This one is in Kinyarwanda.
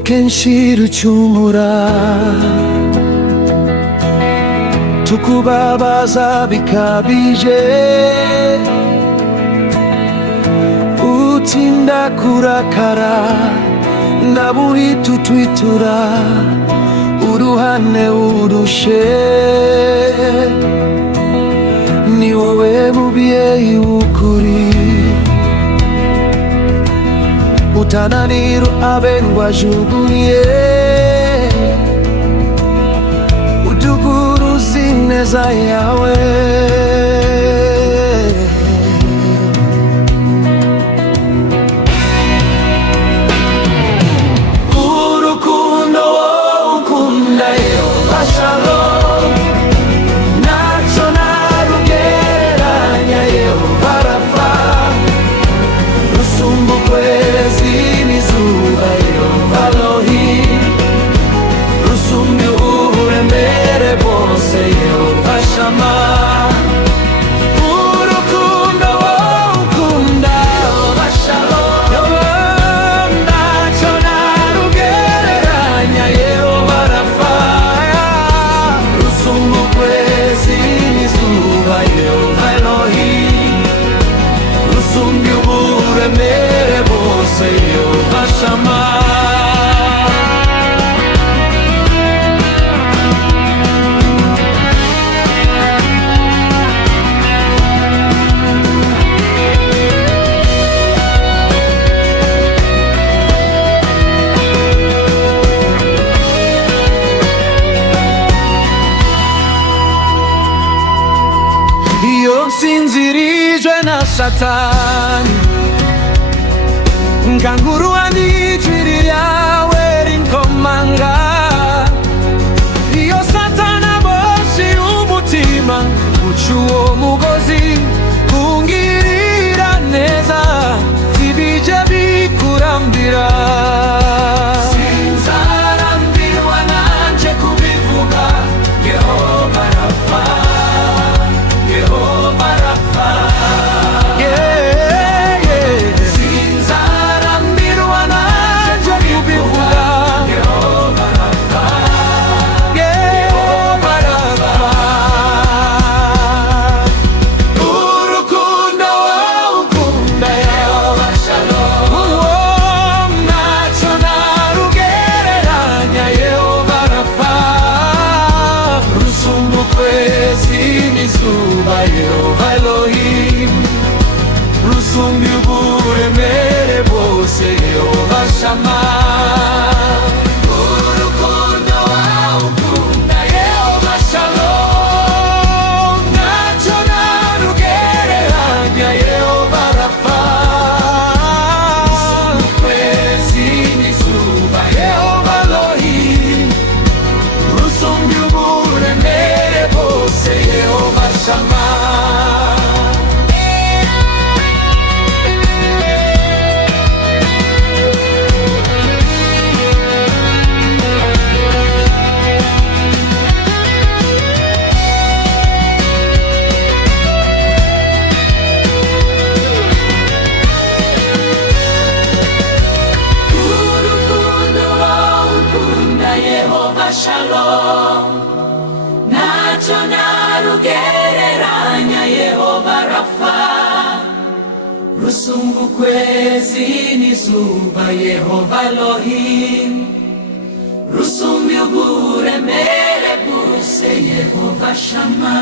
kenshi rucumura, tukubabaza bikabije, utinda kurakara ndaburi tutwitura, uruhane urushe, ni wowe mubyeyi w'ukuri, utananira abengwa jugunye, uduguruza ineza yawe. Urukundo ukunda Yehova Shalom, naco narugereranya Yehova Rafa, rusumba ukwezi n'izuba Yehova Elohim, rusumba uburemere bwose Yehova Shama. Urukundo ukunda Yehova Shalom, naco narugereranya Yehova Rafa, rusumba ukwezi n'izuba Yehova Elohim, rusumba uburemere bwose Yehova Shama. Iyo nsinzirijwe na Satani, ngangurwa n'ijwi ryawe rinkomanga, iyo Satani aboshye umutima uca uwo mugozi, kungirira neza sibije bikurambira, sinzarambirwa nanje kubivuga Yehova Rafa, Yehova Rafa, sinzarambirwa nanje kubivuga Yehova Rafa, Yehova Rafa. Urukundo ukunda Yehova Shalom, naco narugereranya Yehova Rafa, rusumba ukwezi n'izuba Yehova Elohim, rusumba uburemere bwose Yehova Shama. Urukundo ukunda Yehova Shalom, naco narugereranya Yehova Rafa, rusumba ukwezi n'izuba Yehova Elohim, rusumba uburemere bwose Yehova Shama. Urukundo ukunda Yehova Shalom, naco narugereranya Yehova Rafa, rusumba ukwezi n'izuba Yehova Elohim, rusumba uburemere bwose Yehova Shama.